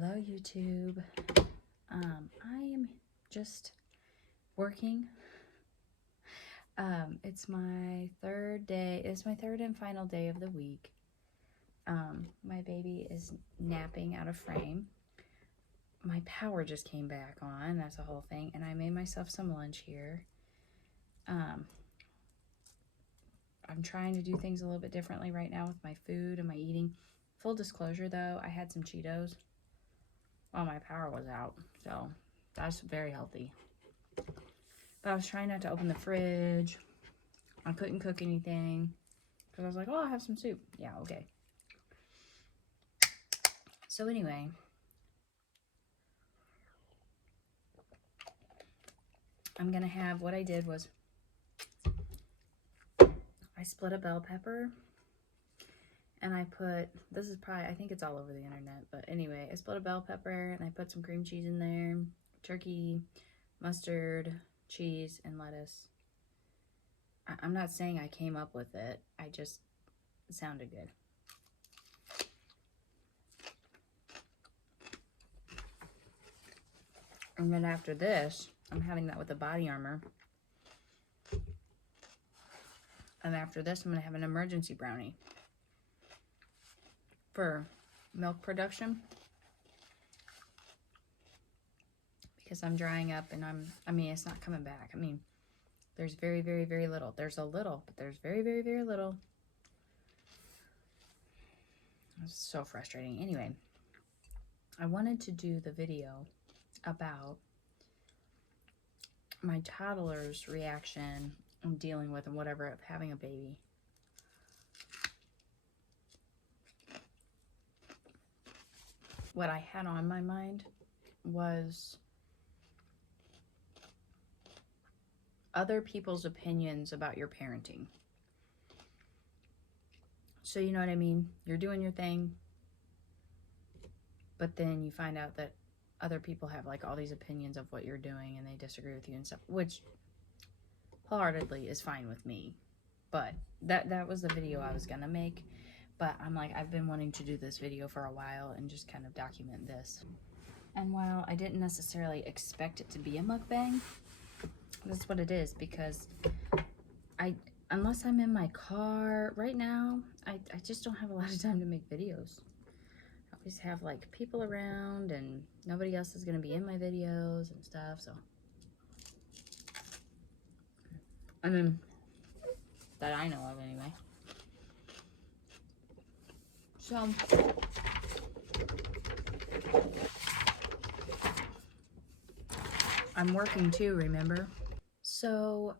Hello YouTube. I am just working. It's my third day. It's my third and final day of the week. My baby is napping out of frame. My power just came back on. That's a whole thing. And I made myself some lunch here. I'm trying to do things a little bit differently right now with my food and my eating. Full disclosure though, I had some Cheetos while my power was out, so that's very healthy. But I was trying not to open the fridge. I couldn't cook anything because I was like, oh, I'll have some soup. Yeah, okay. So anyway, I'm gonna have, what I did was I split a bell pepper and I put, this is probably, I think it's all over the internet, but anyway, I split a bell pepper and I put some cream cheese in there, turkey, mustard, cheese, and lettuce. I'm not saying I came up with it, it sounded good. And then after this, I'm having that with a body armor. And after this, I'm gonna have an emergency brownie for milk production, because I'm drying up and I mean, it's not coming back. I mean, there's very, very, very little. There's a little, but there's very, very, very little. It's so frustrating. Anyway, I wanted to do the video about my toddler's reaction and dealing with and whatever of having a baby. What I had on my mind was other people's opinions about your parenting. So you know what I mean? You're doing your thing, but then you find out that other people have like all these opinions of what you're doing and they disagree with you and stuff, which wholeheartedly is fine with me. But that was the video I was gonna make. But I'm like, I've been wanting to do this video for a while and just kind of document this. And while I didn't necessarily expect it to be a mukbang, that's what it is, because unless I'm in my car right now, I just don't have a lot of time to make videos. I always have like people around and nobody else is gonna be in my videos and stuff, so. I mean, that I know of anyway. So, I'm working too, remember? So,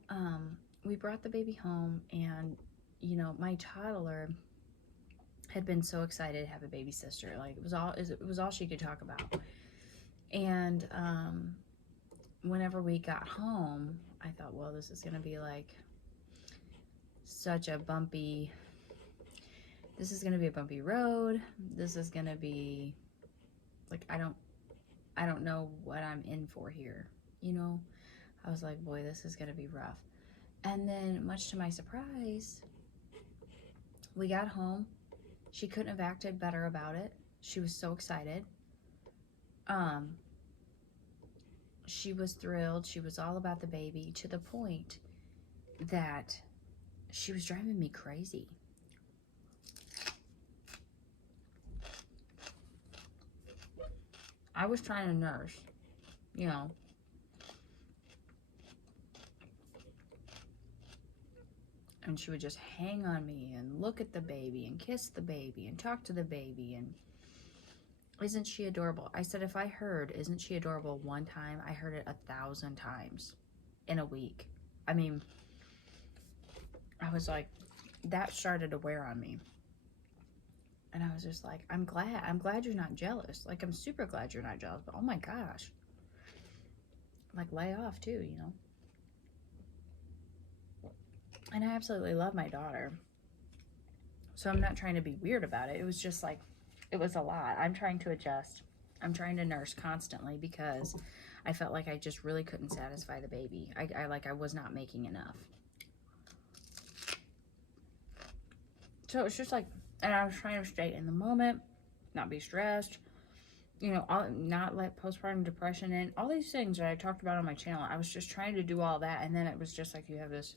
we brought the baby home and, you know, my toddler had been so excited to have a baby sister. Like, it was all she could talk about. And, whenever we got home, I thought, well, this is gonna be like such a bumpy, this is gonna be a bumpy road. This is gonna be like, I don't know what I'm in for here, you know? I was like, boy, this is gonna be rough. And then, much to my surprise, we got home. She couldn't have acted better about it. She was so excited. She was thrilled. She was all about the baby, to the point that she was driving me crazy. I was trying to nurse, you know. And she would just hang on me and look at the baby and kiss the baby and talk to the baby and, isn't she adorable? I said, if I heard, isn't she adorable one time, I heard it 1,000 times in a week. I mean, I was like, that started to wear on me. And I was just like, I'm glad you're not jealous. Like, I'm super glad you're not jealous, but oh my gosh. Like, lay off too, you know? And I absolutely love my daughter. So I'm not trying to be weird about it. It was just like, it was a lot. I'm trying to adjust. I'm trying to nurse constantly because I felt like I just really couldn't satisfy the baby. I was not making enough. So it's just like, and I was trying to stay in the moment, not be stressed, you know, not let postpartum depression in. All these things that I talked about on my channel, I was just trying to do all that, and then it was just like you have this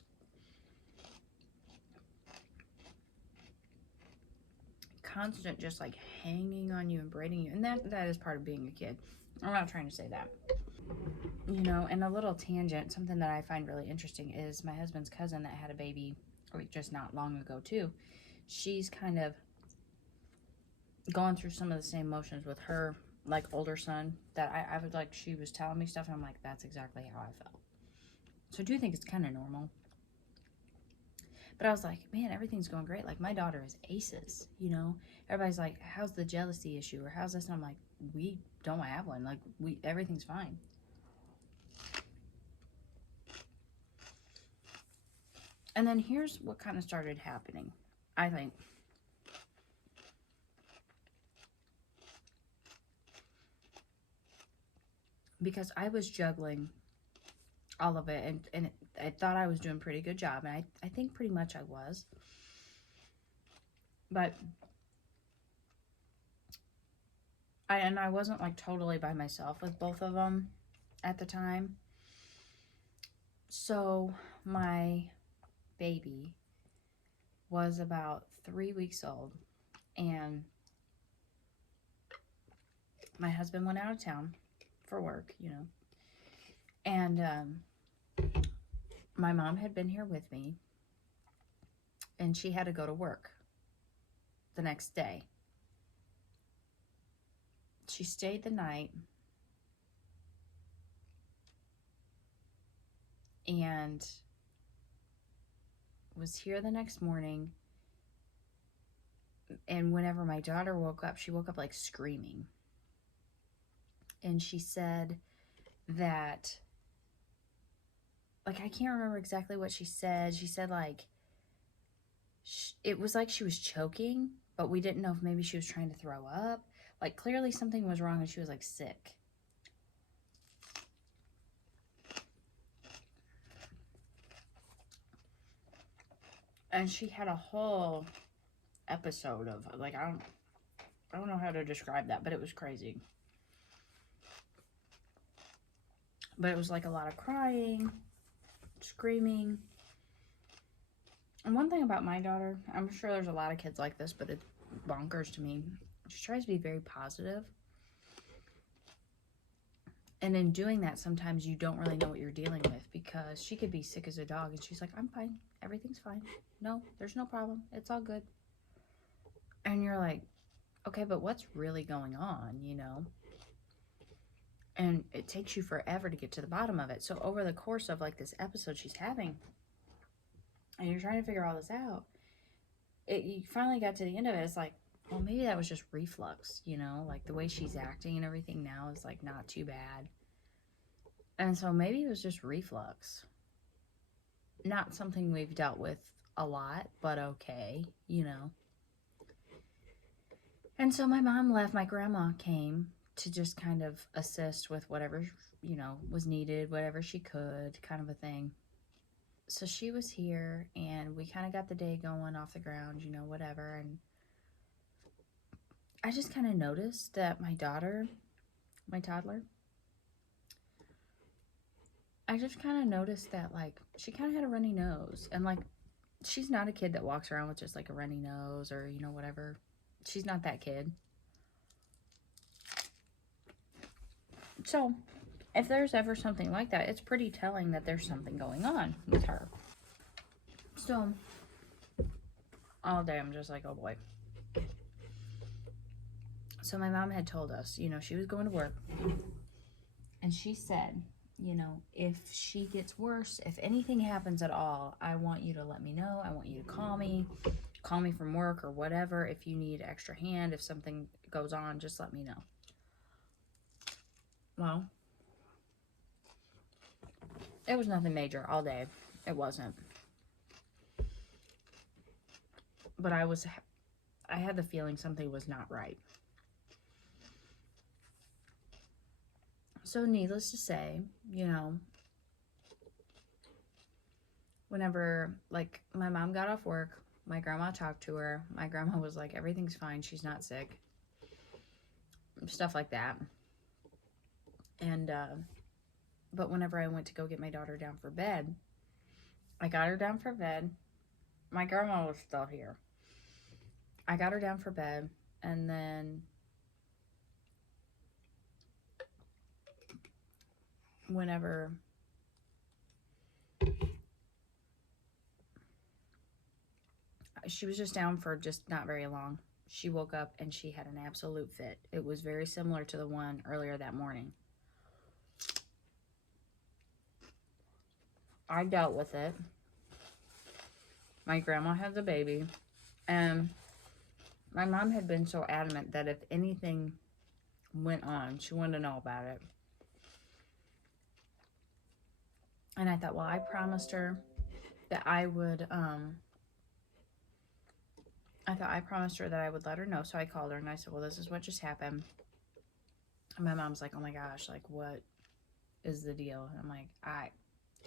constant just like hanging on you and braiding you, and that is part of being a kid. I'm not trying to say that. You know, and a little tangent, something that I find really interesting is my husband's cousin that had a baby just not long ago too. She's kind of gone through some of the same motions with her like older son that I was like, she was telling me stuff and I'm like, that's exactly how I felt. So I do think it's kind of normal. But I was like, man, everything's going great. Like, my daughter is aces, you know? Everybody's like, how's the jealousy issue? Or how's this? And I'm like, we don't have one. Like, everything's fine. And then here's what kind of started happening, I think. Because I was juggling all of it, and I thought I was doing a pretty good job, and I think pretty much I was. But I wasn't like totally by myself with both of them at the time. So my baby was about 3 weeks old, and my husband went out of town for work, you know, and my mom had been here with me, and she had to go to work the next day. She stayed the night, and was here the next morning. And whenever my daughter woke up, she woke up like screaming. And she said that, like, I can't remember exactly what she said. She said, like, it was like she was choking, but we didn't know if maybe she was trying to throw up. Like, clearly something was wrong and she was, like, sick. And she had a whole episode of, like, I don't know how to describe that, but it was crazy. But it was, like, a lot of crying, screaming. And one thing about my daughter, I'm sure there's a lot of kids like this, but it's bonkers to me. She tries to be very positive. And in doing that, sometimes you don't really know what you're dealing with, because she could be sick as a dog and she's like, I'm fine. Everything's fine. No, there's no problem. It's all good. And you're like, okay, but what's really going on, you know? And it takes you forever to get to the bottom of it. So over the course of like this episode she's having, and you're trying to figure all this out, you finally got to the end of it. It's like, well, maybe that was just reflux, you know? Like, the way she's acting and everything now is, like, not too bad. And so maybe it was just reflux. Not something we've dealt with a lot, but okay, you know? And so my mom left. My grandma came to just kind of assist with whatever, you know, was needed, whatever she could, kind of a thing. So she was here, and we kind of got the day going off the ground, you know, whatever. And I just kind of noticed that my daughter, my toddler, I just kind of noticed that, like, she kind of had a runny nose. And, like, she's not a kid that walks around with just, like, a runny nose or, you know, whatever. She's not that kid. So, if there's ever something like that, it's pretty telling that there's something going on with her. So, all day I'm just like, oh boy. So my mom had told us, you know, she was going to work. And she said, you know, if she gets worse, if anything happens at all, I want you to let me know. I want you to call me from work or whatever. If you need extra hand, if something goes on, just let me know. Well, it was nothing major all day. It wasn't. But I had the feeling something was not right. So needless to say, you know, whenever, like, my mom got off work, my grandma talked to her. My grandma was like, everything's fine. She's not sick. stuff like that. And, but whenever I went to go get my daughter down for bed, I got her down for bed. My grandma was still here. I got her down for bed, and then whenever she was just down for just not very long, she woke up and she had an absolute fit. It was very similar to the one earlier that morning. I dealt with it. My grandma had the baby, and my mom had been so adamant that if anything went on, she wanted to know about it. And I thought, well, I promised her that I would, I promised her that I would let her know. So I called her and I said, well, this is what just happened. And my mom's like, oh my gosh, like, what is the deal? And I'm like, I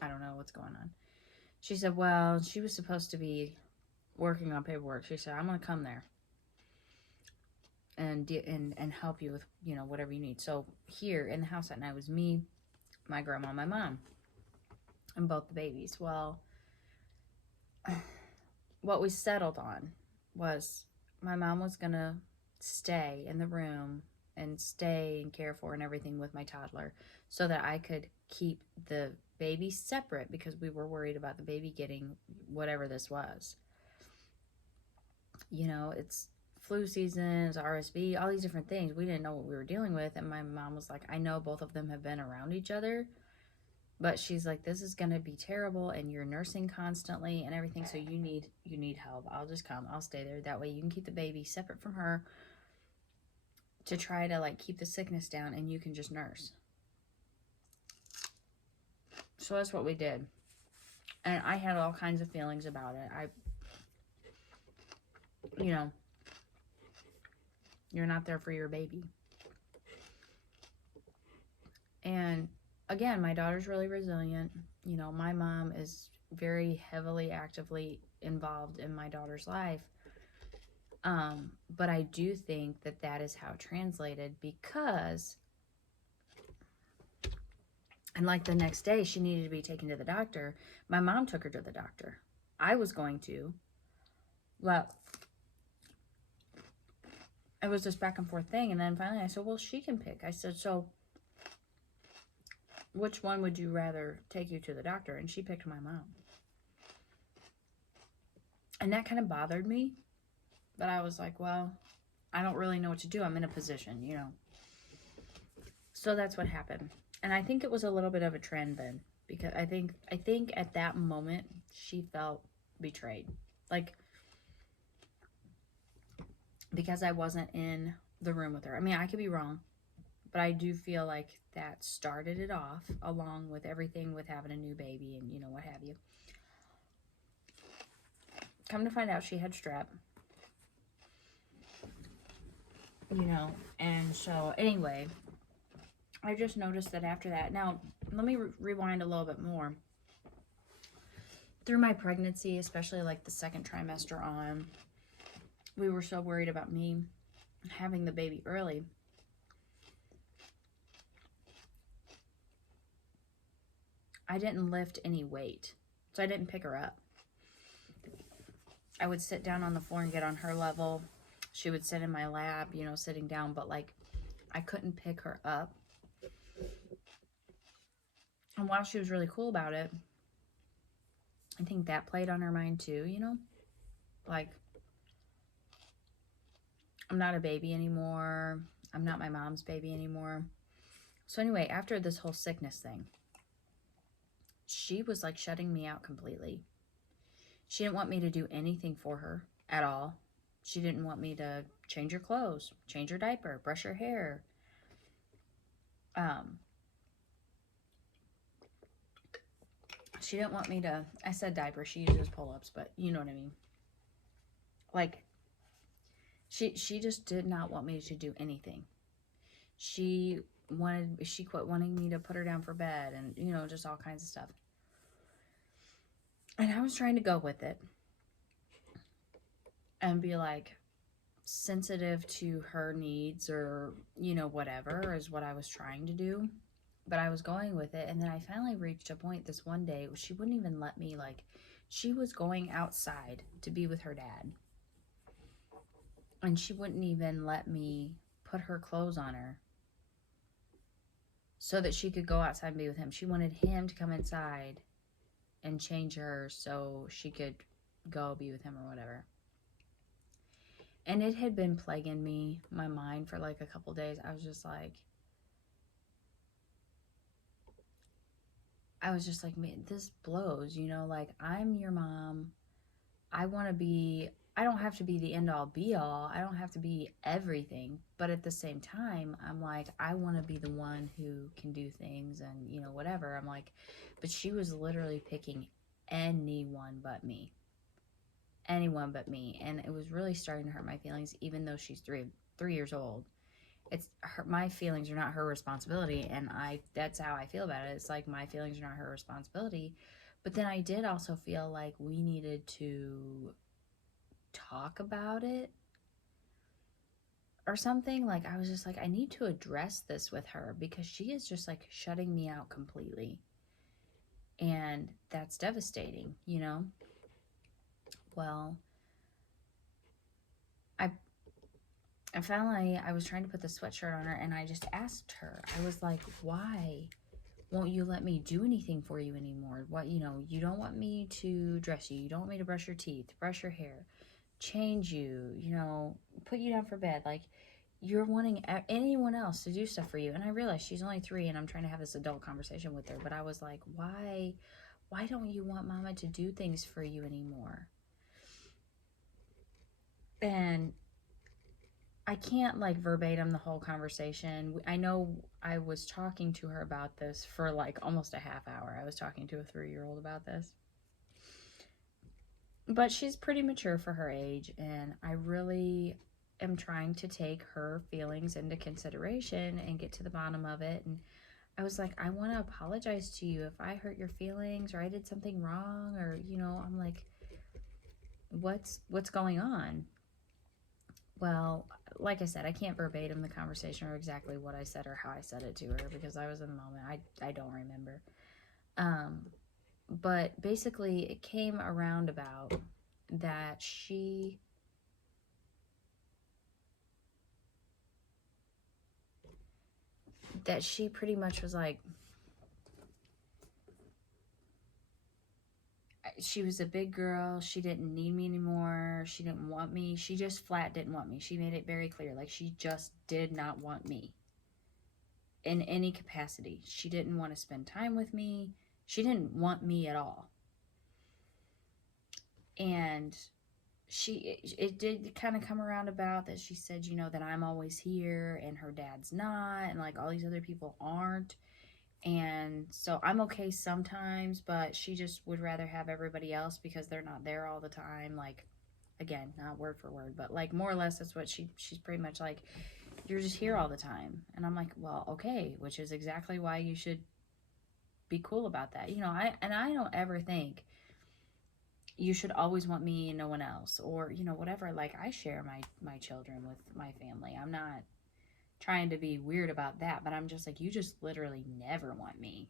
don't know what's going on. She said, well, she was supposed to be working on paperwork. She said, I'm going to come there and help you with, you know, whatever you need. So here in the house that night was me, my grandma, my mom, and both the babies. Well, what we settled on was my mom was going to stay in the room and stay and care for and everything with my toddler so that I could keep the baby separate because we were worried about the baby getting whatever this was. You know, it's flu seasons, RSV, all these different things. We didn't know what we were dealing with. And my mom was like, I know both of them have been around each other, but she's like, this is going to be terrible and you're nursing constantly and everything. So you need help. I'll just come. I'll stay there. That way you can keep the baby separate from her to try to like keep the sickness down and you can just nurse. So that's what we did. And I had all kinds of feelings about it. You know, you're not there for your baby. And again, my daughter's really resilient. You know, my mom is very heavily, actively involved in my daughter's life. But I do think that that is how it translated because, and like the next day she needed to be taken to the doctor. My mom took her to the doctor. I was going to, but it was this back and forth thing. And then finally I said, well, she can pick. I said, so which one would you rather take you to the doctor? And she picked my mom. And that kind of bothered me. But I was like, well, I don't really know what to do. I'm in a position, you know. So that's what happened. And I think it was a little bit of a trend then. Because I think at that moment, she felt betrayed. Like, because I wasn't in the room with her. I mean, I could be wrong. But I do feel like that started it off, along with everything with having a new baby and, you know, what have you. Come to find out, she had strep. You know, and so, anyway, I just noticed that after that. Now, let me rewind a little bit more. Through my pregnancy, especially like the second trimester on, we were so worried about me having the baby early. I didn't lift any weight, so I didn't pick her up. I would sit down on the floor and get on her level. She would sit in my lap, you know, sitting down, but like I couldn't pick her up. And while she was really cool about it, I think that played on her mind too, you know? Like, I'm not a baby anymore. I'm not my mom's baby anymore. So anyway, after this whole sickness thing, she was like shutting me out completely. She didn't want me to do anything for her at all. She didn't want me to change her clothes, change her diaper, brush her hair. She didn't want me to, I said diaper, she uses pull-ups, but you know what I mean. Like, she just did not want me to do anything. She quit wanting me to put her down for bed and, you know, just all kinds of stuff. And I was trying to go with it and be like, sensitive to her needs, or, whatever is what I was trying to do. But I was going with it. And then I finally reached a point this one day where she wouldn't even let me, like, she was going outside to be with her dad. And she wouldn't even let me put her clothes on her so that she could go outside and be with him. She wanted him to come inside and change her so she could go be with him or whatever. And it had been plaguing me, my mind, for like a couple days. I was just like, man, this blows, like, I'm your mom. I want to be, I don't have to be the end all be all. I don't have to be everything. But at the same time, I'm like, I want to be the one who can do things and, whatever. I'm like, but she was literally picking anyone but me. Anyone but me. And it was really starting to hurt my feelings, even though she's 3 years old. It's her, my feelings are not her responsibility, and that's how I feel about it. It's like, my feelings are not her responsibility. But then I did also feel like we needed to talk about it or something. Like, I was just like, I need to address this with her, because she is just like shutting me out completely, and that's devastating. Well, I finally, I was trying to put the sweatshirt on her, and I just asked her, I was like, why won't you let me do anything for you anymore? What, you don't want me to dress you. You don't want me to brush your teeth, brush your hair, change you, put you down for bed. Like, you're wanting anyone else to do stuff for you. And I realized she's only 3 and I'm trying to have this adult conversation with her. But I was like, why don't you want mama to do things for you anymore? And I can't like verbatim the whole conversation. I know I was talking to her about this for like almost a half hour. I was talking to a 3-year-old about this. But she's pretty mature for her age, and I really am trying to take her feelings into consideration and get to the bottom of it. And I was like, I want to apologize to you if I hurt your feelings or I did something wrong, or, I'm like, what's going on? Well, like I said, I can't verbatim the conversation or exactly what I said or how I said it to her, because I was in the moment. I don't remember. But basically, it came around about that she pretty much was like, she was a big girl. She didn't need me anymore. She didn't want me. She just flat didn't want me. She made it very clear. Like, she just did not want me in any capacity. She didn't want to spend time with me. She didn't want me at all. And it did kind of come around about that. She said, that I'm always here and her dad's not, and like all these other people aren't. And so I'm okay sometimes, but she just would rather have everybody else because they're not there all the time. Like, again, not word for word, but like more or less that's what she's pretty much like, you're just here all the time. And I'm like, well, okay, which is exactly why you should be cool about that. I don't ever think you should always want me and no one else, or, whatever. Like, I share my children with my family. I'm not trying to be weird about that, but I'm just like, you just literally never want me.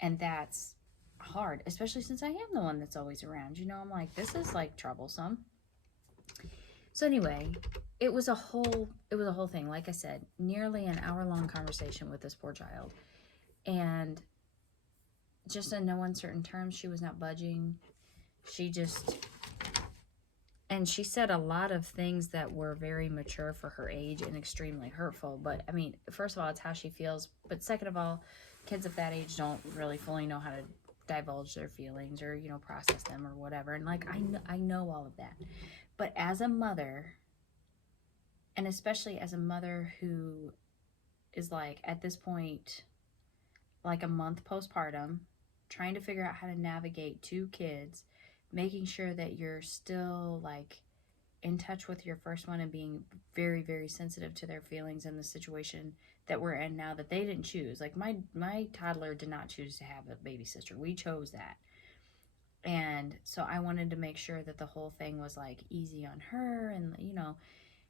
And that's hard, especially since I am the one that's always around. I'm like, this is like troublesome. So anyway, it was a whole thing. Like I said, nearly an hour-long conversation with this poor child. And just in no uncertain terms, she was not budging. And she said a lot of things that were very mature for her age and extremely hurtful. But, I mean, first of all, it's how she feels. But second of all, kids of that age don't really fully know how to divulge their feelings or, process them or whatever. And, like, I know all of that. But as a mother, and especially as a mother who is, like, at this point, like a month postpartum, trying to figure out how to navigate 2 kids, making sure that you're still like in touch with your first one and being very, very sensitive to their feelings in the situation that we're in now that they didn't choose. Like, my toddler did not choose to have a baby sister. We chose that. And so I wanted to make sure that the whole thing was like easy on her, and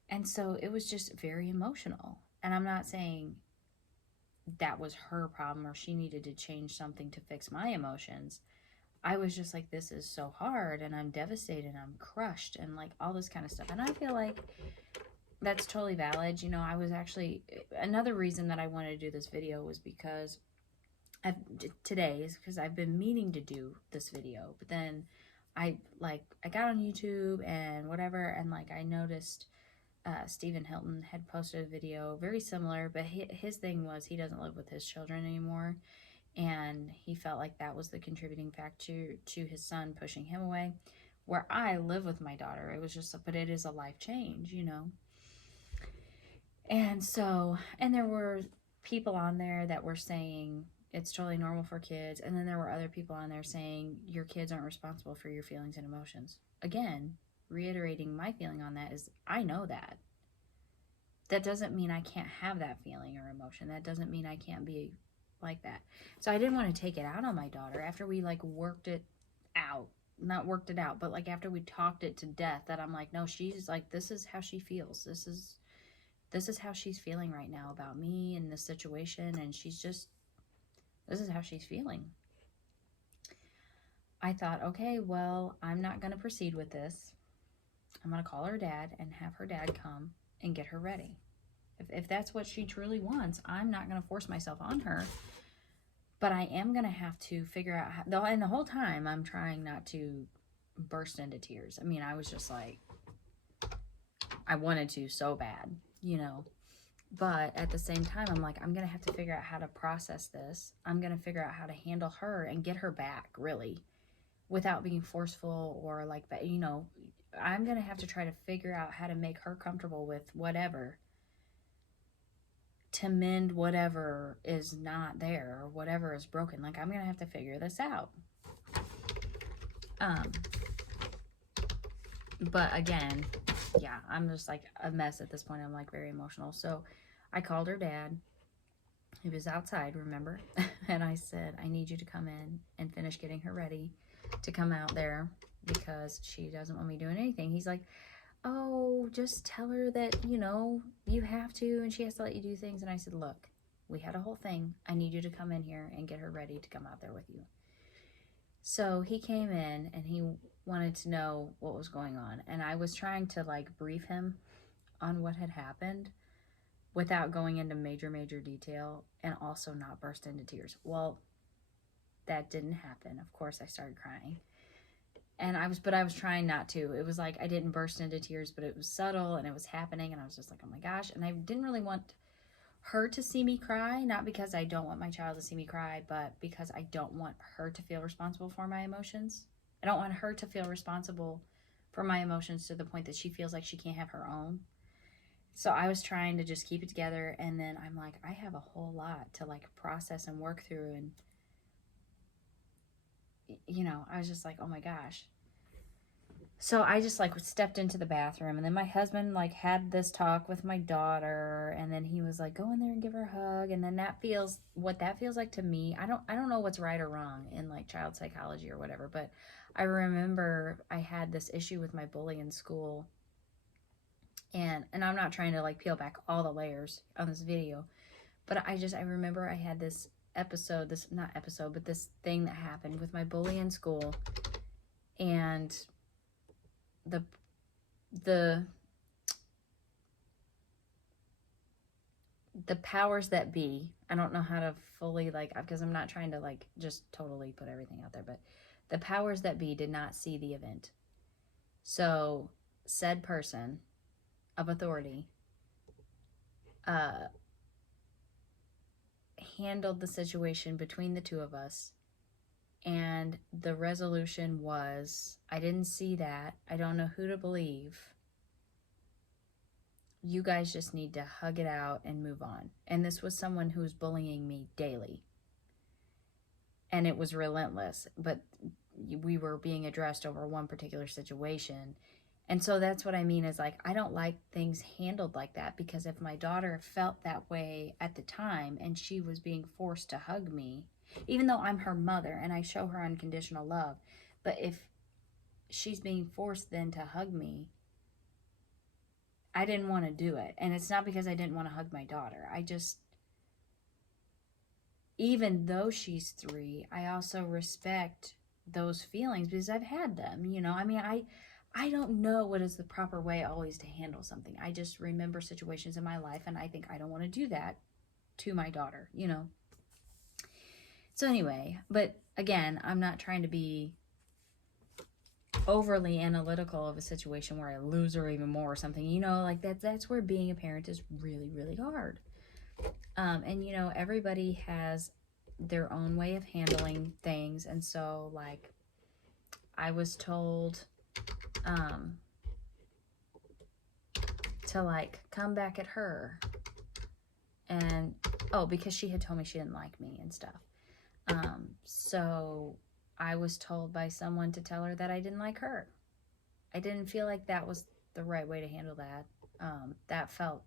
And so it was just very emotional. And I'm not saying that was her problem or she needed to change something to fix my emotions. I was just like, this is so hard and I'm devastated and I'm crushed and like all this kind of stuff. And I feel like that's totally valid. You know, I was actually, another reason that I wanted to do this video was because today is because I've been meaning to do this video, but then I got on YouTube and whatever, and like I noticed Stephen Hilton had posted a video very similar, but his thing was he doesn't live with his children anymore, and he felt like that was the contributing factor to his son pushing him away. Where I live with my daughter, it was just, but it is a life change, you know. And so, and there were people on there that were saying it's totally normal for kids, and then there were other people on there saying your kids aren't responsible for your feelings and emotions. Again, reiterating my feeling on that is I know that. That doesn't mean I can't have that feeling or emotion. That doesn't mean I can't be like that. So I didn't want to take it out on my daughter after we like worked it out. Not worked it out, but like after we talked it to death, that I'm like, no, she's like, this is how she feels. This is how she's feeling right now about me and this situation, and this is how she's feeling. I thought, okay, well, I'm not going to proceed with this. I'm going to call her dad and have her dad come and get her ready. If that's what she truly wants, I'm not going to force myself on her. But I am going to have to figure out how, and the whole time I'm trying not to burst into tears. I mean, I was just like, I wanted to so bad, you know. But at the same time, I'm like, I'm going to have to figure out how to process this. I'm going to figure out how to handle her and get her back, really, without being forceful or like, you know, I'm going to have to try to figure out how to make her comfortable with whatever, to mend whatever is not there or whatever is broken. Like, I'm going to have to figure this out. But again, yeah, I'm just like a mess at this point. I'm like very emotional. So I called her dad. He was outside, remember? And I said, I need you to come in and finish getting her ready to come out there because she doesn't want me doing anything. He's like, oh, just tell her that, you know, you have to and she has to let you do things. And I said, look, we had a whole thing. I need you to come in here and get her ready to come out there with you. So he came in and he wanted to know what was going on. And I was trying to like brief him on what had happened without going into major detail and also not burst into tears. Well, that didn't happen. Of course, I started crying. And I was trying not to. It was like I didn't burst into tears, but it was subtle and it was happening. And I was just like, oh my gosh. And I didn't really want her to see me cry, not because I don't want my child to see me cry, but because I don't want her to feel responsible for my emotions. I don't want her to feel responsible for my emotions to the point that she feels like she can't have her own. So I was trying to just keep it together, and then I'm like, I have a whole lot to like process and work through, and you know, I was just like, oh my gosh. So I just like stepped into the bathroom, and then my husband like had this talk with my daughter, and then he was like, go in there and give her a hug. And then that feels like to me. I don't know what's right or wrong in like child psychology or whatever, but I remember I had this issue with my bully in school. And I'm not trying to like peel back all the layers on this video, but I remember I had this episode, this not episode, but this thing that happened with my bully in school, and the powers that be, I don't know how to fully like, because I'm not trying to like just totally put everything out there, but the powers that be did not see the event. So said person of authority handled the situation between the two of us, and the resolution was, I didn't see that, I don't know who to believe, you guys just need to hug it out and move on. And this was someone who was bullying me daily, and it was relentless, but we were being addressed over one particular situation. And so that's what I mean is like, I don't like things handled like that, because if my daughter felt that way at the time and she was being forced to hug me, even though I'm her mother and I show her unconditional love, but if she's being forced then to hug me, I didn't want to do it. And it's not because I didn't want to hug my daughter. I just, even though she's 3, I also respect those feelings because I've had them, you know. I mean, I don't know what is the proper way always to handle something. I just remember situations in my life and I think I don't want to do that to my daughter, you know. So anyway, but again, I'm not trying to be overly analytical of a situation where I lose her even more or something, you know, like that's where being a parent is really, really hard. And you know, everybody has their own way of handling things. And so like I was told to like come back at her, and oh, because she had told me she didn't like me and stuff. So I was told by someone to tell her that I didn't like her. I didn't feel like that was the right way to handle that. That felt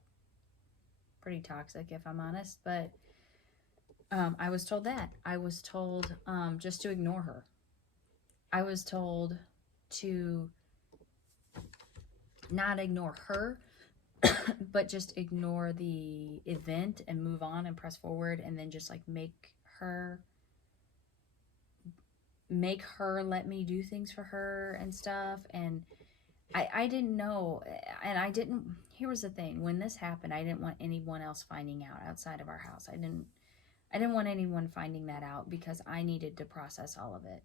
pretty toxic, if I'm honest. But I was told that. I was told just to ignore her. I was told to not ignore her, but just ignore the event and move on and press forward, and then just like make her let me do things for her and stuff. And I didn't know, and I didn't, here was the thing, when this happened, I didn't want anyone else finding out outside of our house. I didn't want anyone finding that out because I needed to process all of it.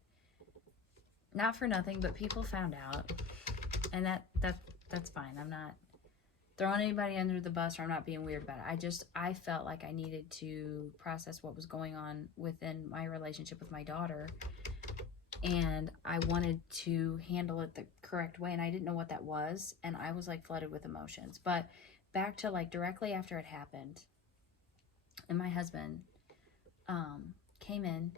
Not for nothing, but people found out, and that's fine. I'm not throwing anybody under the bus, or I'm not being weird about it. I felt like I needed to process what was going on within my relationship with my daughter, and I wanted to handle it the correct way, and I didn't know what that was, and I was like flooded with emotions. But back to like directly after it happened, and my husband came in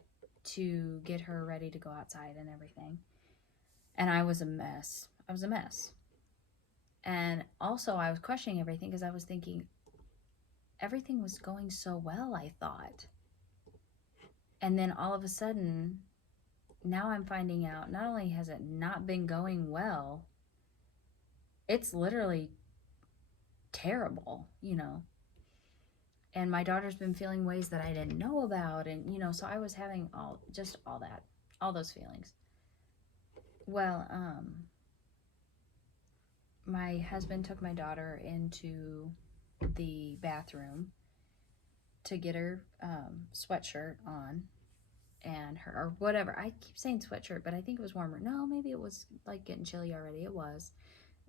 to get her ready to go outside and everything, and I was a mess. And also I was questioning everything because I was thinking everything was going so well, I thought. And then all of a sudden, now I'm finding out not only has it not been going well, it's literally terrible, you know. And my daughter's been feeling ways that I didn't know about, and you know, so I was having all those feelings. Well, my husband took my daughter into the bathroom to get her sweatshirt on, and her, or whatever. I keep saying sweatshirt, but I think it was warmer. No, maybe it was like getting chilly already. It was.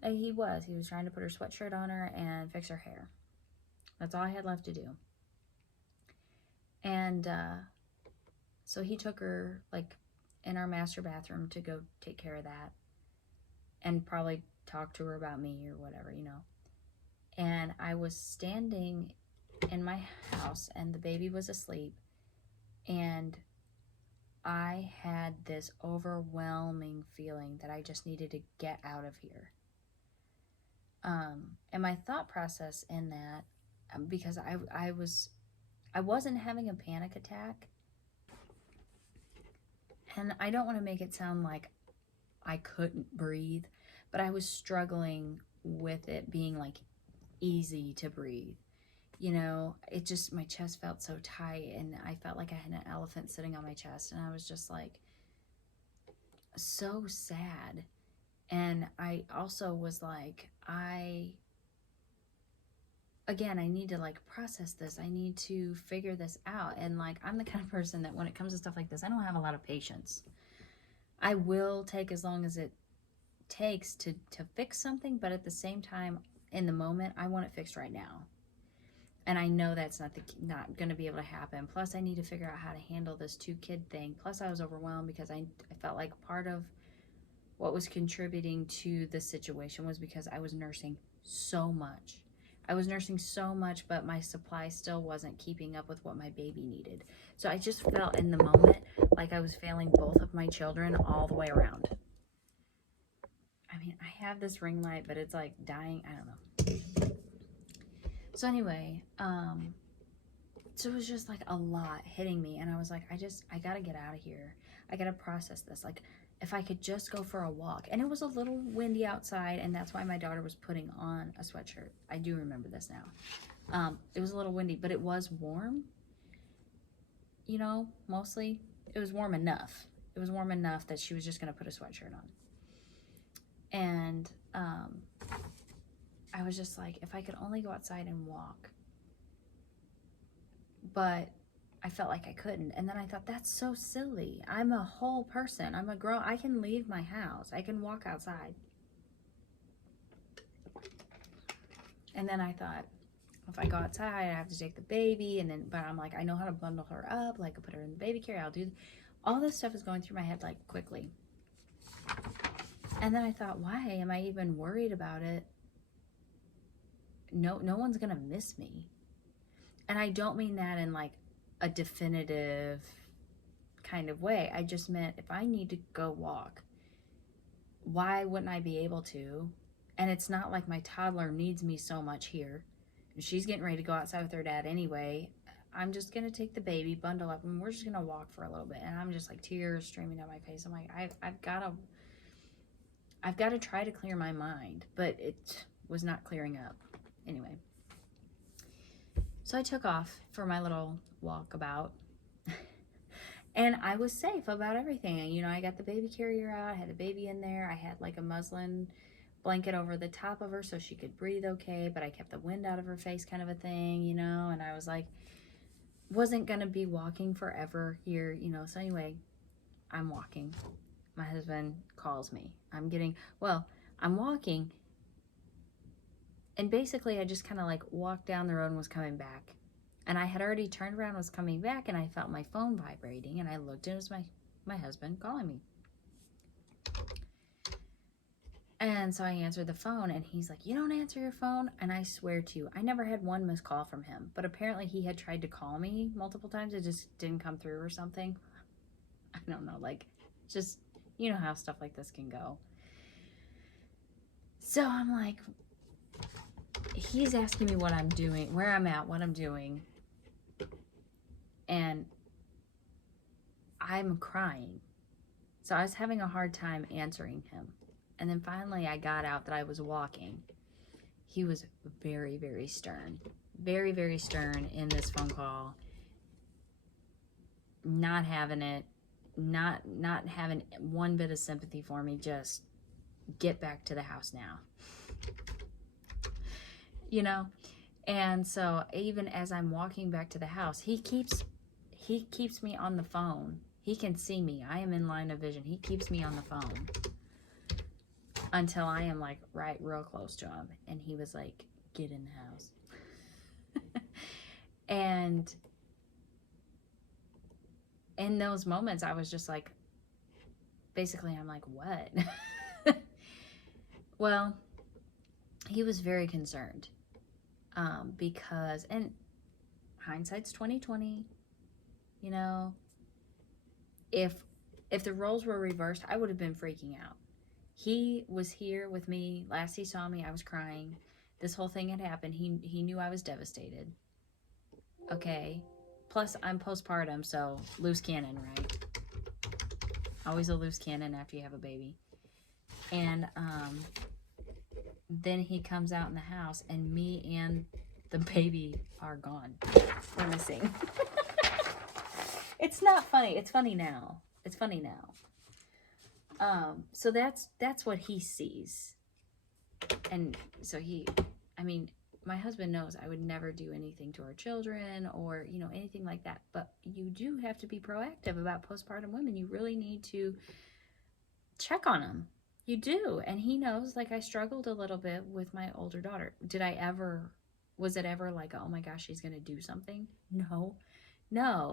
He was trying to put her sweatshirt on her and fix her hair. That's all I had left to do. And so he took her like in our master bathroom to go take care of that, and probably talk to her about me or whatever, you know. And I was standing in my house, and the baby was asleep, and I had this overwhelming feeling that I just needed to get out of here. And my thought process in that, because I wasn't having a panic attack, and I don't want to make it sound like I couldn't breathe, but I was struggling with it being like easy to breathe. You know, it just, my chest felt so tight, and I felt like I had an elephant sitting on my chest, and I was just like so sad. And I also was like, I need to like process this. I need to figure this out. And like, I'm the kind of person that when it comes to stuff like this, I don't have a lot of patience. I will take as long as it takes to fix something, but at the same time, in the moment, I want it fixed right now. And I know that's not going to be able to happen. Plus, I need to figure out how to handle this 2-kid thing. Plus, I was overwhelmed because I felt like part of what was contributing to this situation was because I was nursing so much. But my supply still wasn't keeping up with what my baby needed. So I just felt in the moment like I was failing both of my children all the way around. I mean, I have this ring light, but it's like dying. I don't know. So anyway, so it was just like a lot hitting me, and I was like, I gotta get out of here. I gotta process this. Like, if I could just go for a walk. And it was a little windy outside, and that's why my daughter was putting on a sweatshirt. I do remember this now. It was a little windy, but it was warm. You know, mostly. It was warm enough. It was warm enough that she was just going to put a sweatshirt on. And I was just like, if I could only go outside and walk. But I felt like I couldn't. And then I thought, that's so silly. I'm a whole person. I'm a girl. I can leave my house. I can walk outside. And then I thought, if I go outside, I have to take the baby. And then, but I'm like, I know how to bundle her up. Like, I put her in the baby carrier. I'll do. All this stuff is going through my head like quickly. And then I thought, why am I even worried about it? No one's going to miss me. And I don't mean that in like a definitive kind of way. I just meant if I need to go walk, why wouldn't I be able to? And it's not like my toddler needs me so much here. She's getting ready to go outside with her dad anyway. I'm just going to take the baby, bundle up, and we're just going to walk for a little bit. And I'm just like tears streaming down my face. I'm like, I've got to try to clear my mind, but it was not clearing up. Anyway, so I took off for my little walkabout, and I was safe about everything. And, you know, I got the baby carrier out, I had the baby in there, I had like a muslin blanket over the top of her so she could breathe okay, but I kept the wind out of her face kind of a thing, you know, and I was like, wasn't gonna be walking forever here, you know. So anyway, I'm walking. My husband calls me. I'm walking, and basically I just kind of like walked down the road and was coming back. And I had already turned around and was coming back, and I felt my phone vibrating, and I looked, and it was my husband calling me. And so I answered the phone, and he's like, you don't answer your phone? And I swear to you, I never had one missed call from him. But apparently he had tried to call me multiple times. It just didn't come through or something. I don't know, like, just, you know how stuff like this can go. So I'm like, he's asking me what I'm doing, where I'm at, what I'm doing. And I'm crying. So I was having a hard time answering him. And then finally I got out that I was walking. He was very, very stern. Very, very stern in this phone call. Not having it. Not having one bit of sympathy for me. Just get back to the house now. You know? And so even as I'm walking back to the house, he keeps me on the phone. He can see me. I am in line of vision. He keeps me on the phone until I am like right real close to him. And he was like, get in the house. And in those moments, I was just like, basically, I'm like, what? Well, he was very concerned because, and hindsight's 20/20, you know, if the roles were reversed, I would have been freaking out. He was here with me. Last he saw me, I was crying. This whole thing had happened. He knew I was devastated. Okay. Plus, I'm postpartum, so loose cannon, right? Always a loose cannon after you have a baby. And then he comes out in the house, and me and the baby are gone. We're missing. It's not funny. It's funny now. It's funny now. So that's what he sees. And so my husband knows I would never do anything to our children or, you know, anything like that. But you do have to be proactive about postpartum women. You really need to check on them. You do. And he knows, like, I struggled a little bit with my older daughter. Was it ever like, oh my gosh, she's going to do something? No.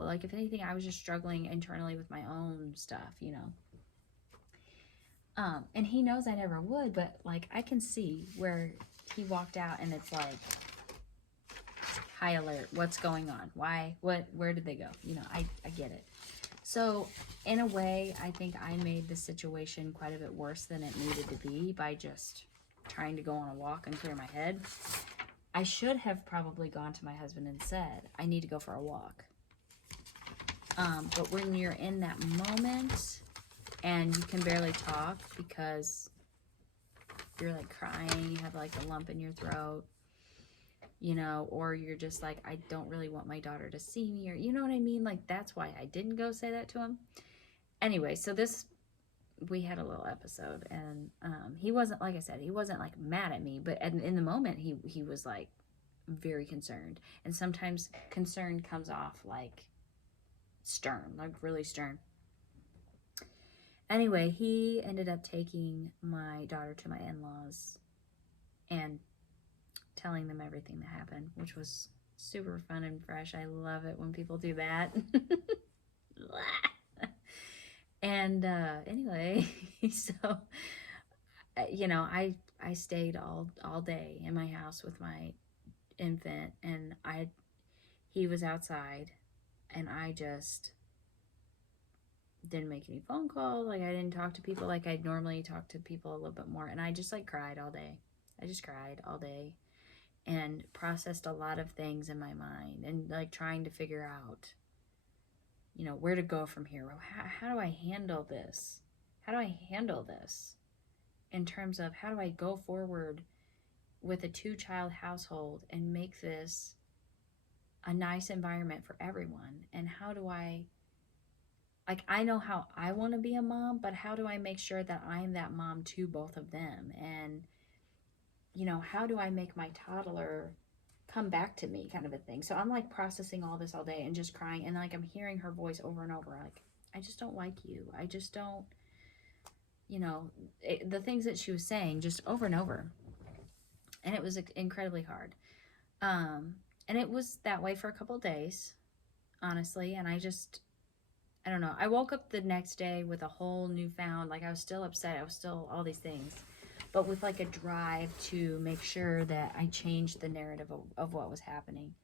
Like, if anything, I was just struggling internally with my own stuff, you know. And he knows I never would, but like, I can see where he walked out and it's like, high alert, what's going on? Why? Where did they go? You know, I get it. So in a way, I think I made the situation quite a bit worse than it needed to be by just trying to go on a walk and clear my head. I should have probably gone to my husband and said, I need to go for a walk. But when you're in that moment, and you can barely talk because you're like crying, you have like a lump in your throat, you know, or you're just like, I don't really want my daughter to see me, or you know what I mean? Like, that's why I didn't go say that to him. Anyway, so this, we had a little episode, and he wasn't, like I said, he wasn't like mad at me, but in the moment, he was like very concerned. And sometimes concern comes off like stern, like really stern. Anyway, he ended up taking my daughter to my in-laws and telling them everything that happened, which was super fun and fresh. I love it when people do that. And anyway, so you know, I stayed all day in my house with my infant, and he was outside, and I just didn't make any phone calls. Like, I didn't talk to people like I'd normally talk to people a little bit more, and I just like cried all day. I just cried all day and processed a lot of things in my mind, and like trying to figure out, you know, where to go from here. How do I handle this? How do I handle this in terms of how do I go forward with a 2-child household and make this a nice environment for everyone? And how do I, like, I know how I want to be a mom, but how do I make sure that I'm that mom to both of them? And, you know, how do I make my toddler come back to me, kind of a thing? So I'm like processing all this all day and just crying, and like I'm hearing her voice over and over, like, I just don't like you. I just don't, you know, the things that she was saying just over and over. And it was incredibly hard. And it was that way for a couple of days, honestly. And I don't know. I woke up the next day with a whole newfound, like, I was still upset. I was still all these things, but with like a drive to make sure that I changed the narrative of what was happening.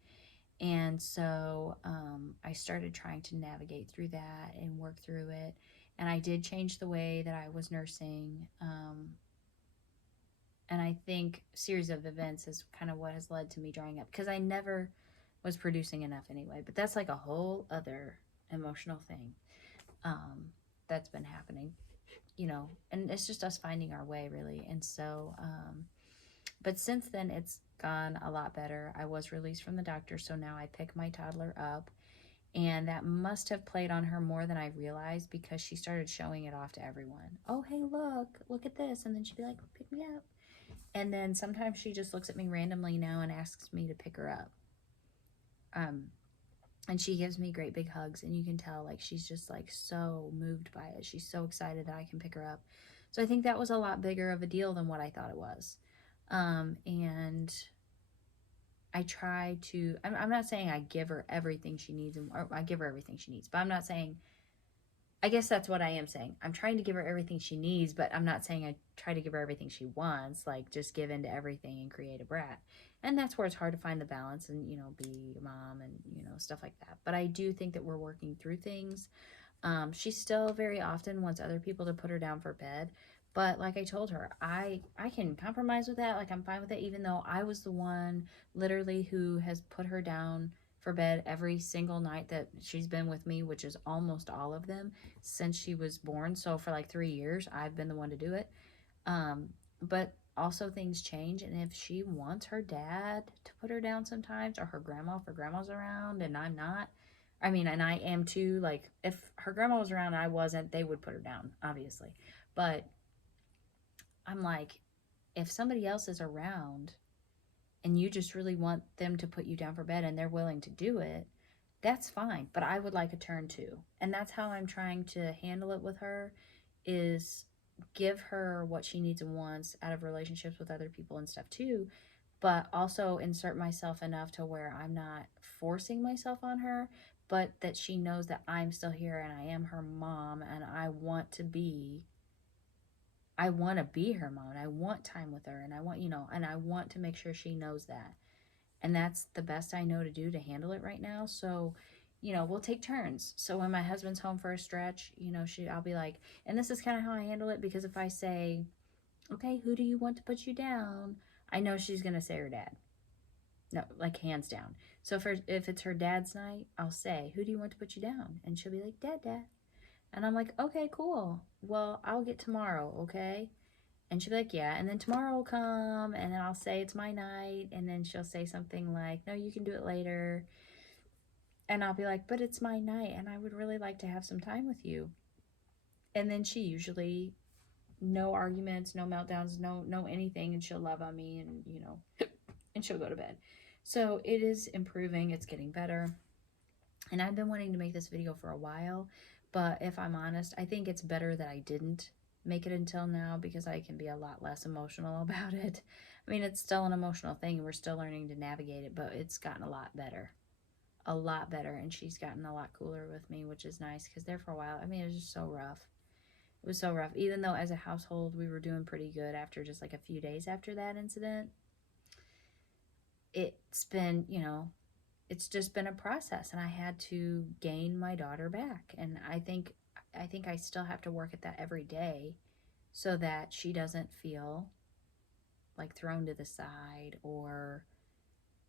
And so I started trying to navigate through that and work through it. And I did change the way that I was nursing. And I think a series of events is kind of what has led to me drying up, because I never was producing enough anyway. But that's like a whole other emotional thing that's been happening, you know, and it's just us finding our way, really. And so, but since then, it's gone a lot better. I was released from the doctor, so now I pick my toddler up. And that must have played on her more than I realized, because she started showing it off to everyone. Oh, hey, look at this. And then she'd be like, pick me up. And then sometimes she just looks at me randomly now and asks me to pick her up. And she gives me great big hugs, and you can tell like she's just like so moved by it. She's so excited that I can pick her up. So I think that was a lot bigger of a deal than what I thought it was. And I try to, I'm not saying I give her everything she needs, or I give her everything she needs, but I'm not saying, I guess that's what I am saying. I'm trying to give her everything she needs, but I'm not saying I try to give her everything she wants, like just give in to everything and create a brat. And that's where it's hard to find the balance and, you know, be a mom and, you know, stuff like that. But I do think that we're working through things. She still very often wants other people to put her down for bed. But like I told her, I can compromise with that. Like, I'm fine with it, even though I was the one literally who has put her down for bed every single night that she's been with me, which is almost all of them since she was born. So for like 3 years, I've been the one to do it. But also things change, and if she wants her dad to put her down sometimes, or her grandma, if her grandma's around and I'm not, I mean, and I am too, like, if her grandma was around and I wasn't, they would put her down, obviously. But I'm like, if somebody else is around and you just really want them to put you down for bed and they're willing to do it, that's fine. But I would like a turn too. And that's how I'm trying to handle it with her, is give her what she needs and wants out of relationships with other people and stuff too, but also insert myself enough to where I'm not forcing myself on her, but that she knows that I'm still here and I am her mom, and I want to be her mom, and I want time with her, and I want, you know, and I want to make sure she knows that. And that's the best I know to do to handle it right now. So, you know, we'll take turns. So when my husband's home for a stretch, you know, I'll be like, and this is kind of how I handle it, because if I say, okay, who do you want to put you down? I know she's going to say her dad. No, like hands down. So if it's her dad's night, I'll say, who do you want to put you down? And she'll be like, dad. And I'm like, okay, cool. Well, I'll get tomorrow, okay? And she'll be like, yeah. And then tomorrow will come, and then I'll say it's my night. And then she'll say something like, no, you can do it later. And I'll be like, but it's my night, and I would really like to have some time with you. And then she usually, no arguments, no meltdowns, no anything, and she'll love on me, and and she'll go to bed. So it is improving. It's getting better. And I've been wanting to make this video for a while, but if I'm honest, I think it's better that I didn't make it until now because I can be a lot less emotional about it. I mean, it's still an emotional thing and we're still learning to navigate it, but it's gotten a lot better. A lot better. And she's gotten a lot cooler with me, which is nice because there for a while, I mean, it was just so rough. It was so rough. Even though as a household we were doing pretty good after just like a few days after that incident, it's been, it's just been a process and I had to gain my daughter back. And I think I still have to work at that every day so that she doesn't feel like thrown to the side or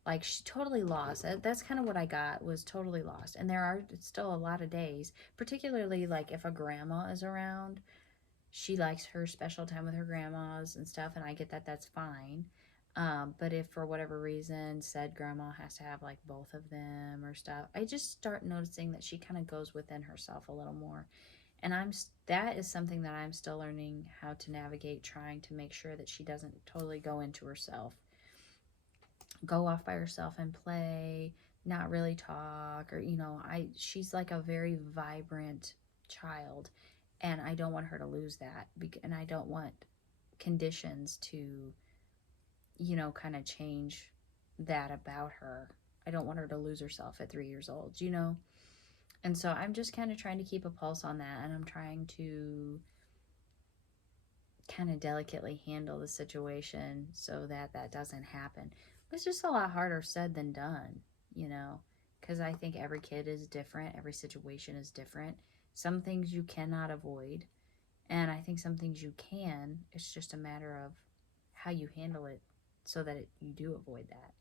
like she totally lost. That's kind of what I got, was totally lost. And there are still a lot of days, particularly like if a grandma is around, she likes her special time with her grandmas and stuff, and I get that, that's fine. But if for whatever reason said grandma has to have like both of them or stuff, I just start noticing that she kind of goes within herself a little more. And that is something that I'm still learning how to navigate, trying to make sure that she doesn't totally go into herself, go off by herself and play, not really talk, or she's like a very vibrant child, and I don't want her to lose that, and I don't want conditions to kind of change that about her. I don't want her to lose herself at 3 years old. And so I'm just kind of trying to keep a pulse on that, and I'm trying to kind of delicately handle the situation so that that doesn't happen. It's just a lot harder said than done, because I think every kid is different, every situation is different. Some things you cannot avoid, and I think some things you can. It's just a matter of how you handle it so that you do avoid that.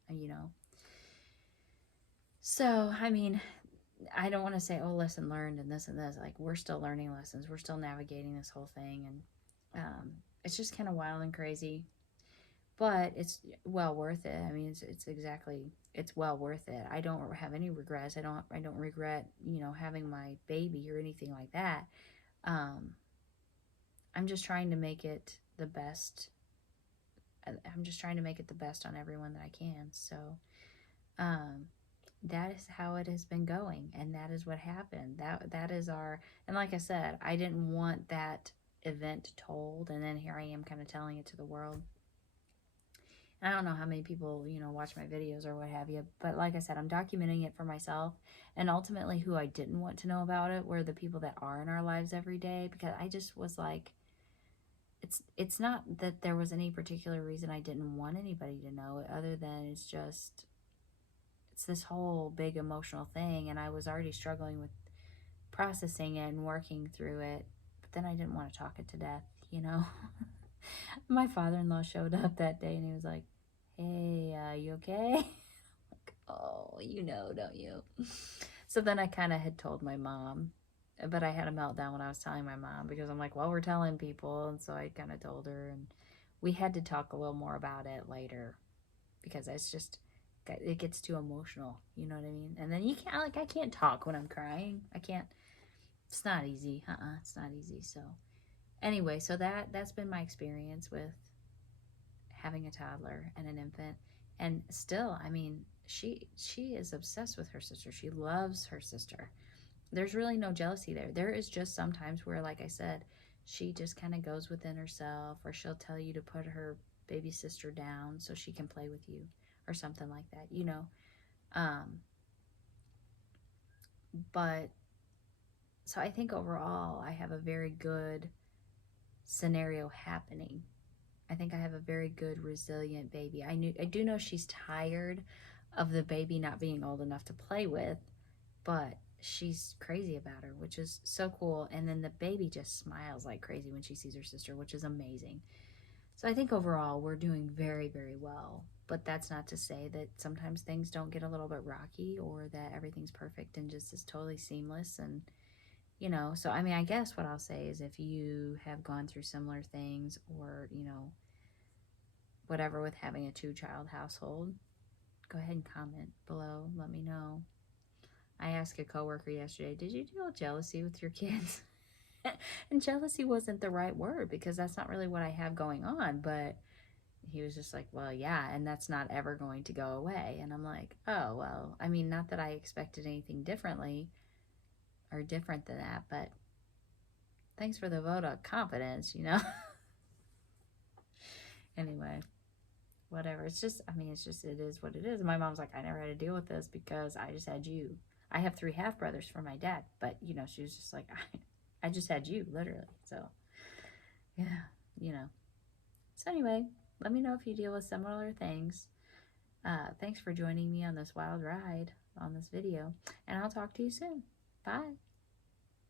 So, I mean, I don't want to say, oh, lesson learned and this and this. Like, we're still learning lessons. We're still navigating this whole thing. And it's just kind of wild and crazy. But it's well worth it. I mean, it's well worth it. I don't have any regrets. I don't regret, having my baby or anything like that. Um, I'm just trying to make it the best. I'm just trying to make it the best on everyone that I can. So, um, that is how it has been going, and that is what happened. That is our, and like I said, I didn't want that event told, and then here I am kind of telling it to the world. And I don't know how many people, watch my videos or what have you, but like I said, I'm documenting it for myself, and ultimately who I didn't want to know about it were the people that are in our lives every day, because I just was like, it's not that there was any particular reason I didn't want anybody to know it, other than it's this whole big emotional thing, and I was already struggling with processing it and working through it, but then I didn't want to talk it to death. My father-in-law showed up that day and he was like, hey, you okay? Like, oh, don't you? So then I kind of had told my mom, but I had a meltdown when I was telling my mom, because I'm like, well, we're telling people. And so I kind of told her, and we had to talk a little more about it later, because it gets too emotional, you know what I mean? And then I can't talk when I'm crying. I can't, it's not easy. It's not easy. So anyway, so that's been my experience with having a toddler and an infant. And still, I mean, she is obsessed with her sister. She loves her sister. There's really no jealousy there. There is just sometimes where, like I said, she just kind of goes within herself, or she'll tell you to put her baby sister down so she can play with you or something like that. Um, but so I think overall I have a very good scenario happening. I think I have a very good, resilient baby. I do know she's tired of the baby not being old enough to play with, but she's crazy about her, which is so cool. And then the baby just smiles like crazy when she sees her sister, which is amazing. So I think overall we're doing very, very well. But that's not to say that sometimes things don't get a little bit rocky, or that everything's perfect and just is totally seamless. And you know, so I mean, I guess what I'll say is if you have gone through similar things or, you know, whatever with having a 2-child household, go ahead and comment below. Let me know. I asked a coworker yesterday, did you deal with jealousy with your kids? And jealousy wasn't the right word because that's not really what I have going on, but he was just like, well, yeah, and that's not ever going to go away. And I'm like, oh, well, I mean, not that I expected anything differently or different than that, but thanks for the vote of confidence, you know? Anyway, whatever. It's just, I mean, it's just, it is what it is. My mom's like, I never had to deal with this because I just had you. I have 3 half brothers from my dad, but, you know, she was just like, I just had you, literally. So, yeah, you know. So, anyway, let me know if you deal with similar things. Thanks for joining me on this wild ride on this video, and I'll talk to you soon. Bye.